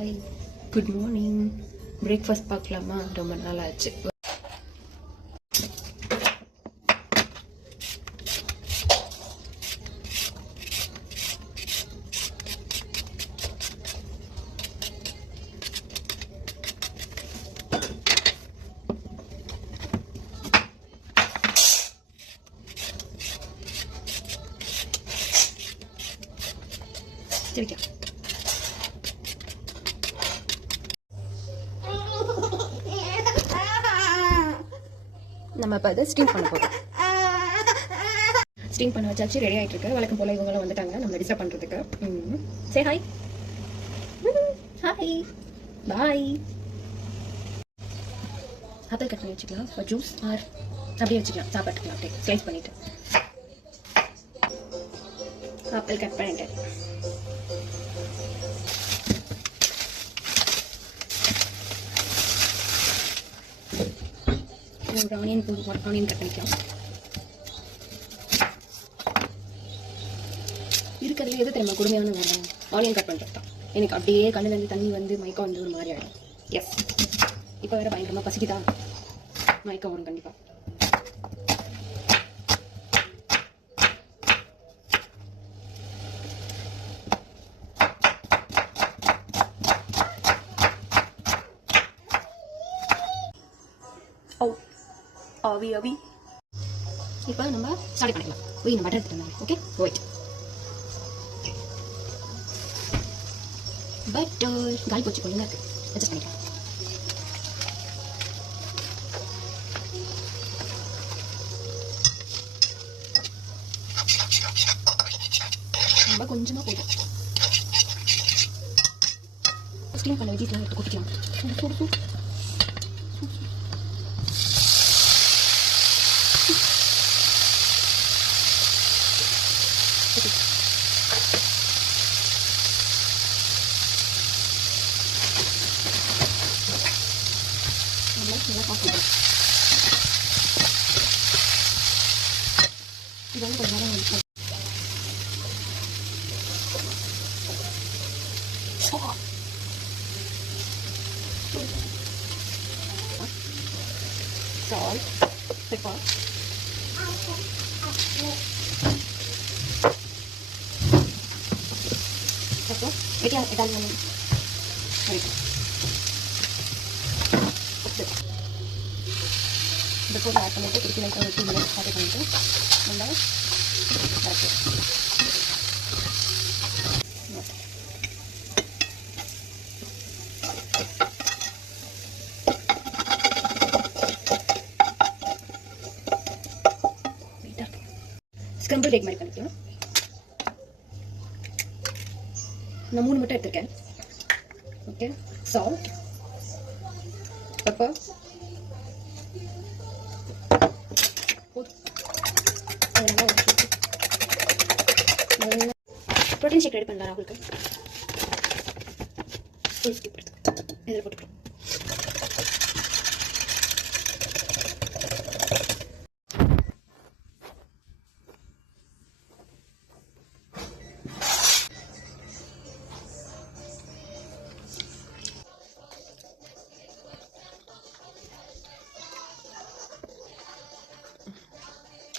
Hi, good morning. Breakfast பார்க்கலாமா? ரொம்ப நாள் ஆச்சு. சரிக்கா, நம்ம இப்போ அதை ஸ்டீம் பண்ண போகிறோம். ஸ்டீம் பண்ண வச்சாச்சு, ரெடி ஆகிட்டு இருக்கு. வழக்கம் போல் இவங்களும் வந்துட்டாங்க நம்மளை டிஸ்டர்ப் பண்ணுறதுக்கு. Say hi. ஹாய், பாய். ஆப்பிள் கட் பண்ணி வச்சுக்கலாம். ஒரு ஜூஸ் ஆர் அப்படியே வச்சுக்கலாம், சாப்பிட்டுக்கலாம். அப்படியே ஸ்லைஸ் பண்ணிவிட்டு ஆப்பிள் கட் பண்ணிட்டேன். ஒரு ஆனியன் கட் பண்ணிக்கலாம். இருக்கிறதுல எது தெரியுமா கொடுமையான வேலை? ஆனியன் கட் பண்ணுறது தான். எனக்கு அப்படியே கண்ணுலேருந்து தண்ணி வந்து மயக்கம் வந்து ஒரு மாதிரி ஆகிடும். எஸ், இப்போ வேறு பயங்கரமாக பசிக்குதா, மயக்கம் வரும் கண்டிப்பாக. ஓ ஆவி இப்போ நம்ம ஸ்டார்ட் பண்ணிக்கலாம். போய் நம்ம பட்டர் எடுத்துட்டு. Okay, wait. பட்டர் காலி போச்சு, கொஞ்சம் இருக்கு, அட்ஜஸ்ட் பண்ணிக்கலாம். ரொம்ப கொஞ்சமாக போதும். ஸ்டீம் பண்ண வெஜிஸ்லாம் எடுத்து கொட்டிக்கலாம். நல்லா பார்க்கலாம். இது வந்து கொஞ்சம் நேரம் சால்ட் பெப்பர் அப்புறம் வெட்டியா இதால் இந்த பொருள் ஆட் பண்ணிவிட்டு திருப்பி லைட்டாக ஒரு 2 மினிட்ஸ் ஆட் பண்ணிவிட்டு நல்லா கரெக்டு. ஸ்க்ரம்பிள் எக் மாதிரி பண்ணிக்கலாம். நான் 3 முட்டை எடுத்திருக்கேன். Okay, salt, pepper, protein shake ready பண்ணலாம் ராகுலுக்கு. ஃபுல் ஸ்கிப் எடுத்து இதில் போட்டுக்கலாம்.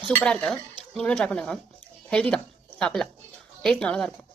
சூப்பராக இருக்குது, நீங்களும் ட்ரை பண்ணுங்கள். ஹெல்தி தான், சாப்பிடலாம், டேஸ்ட் நல்லா தான் இருக்கும்.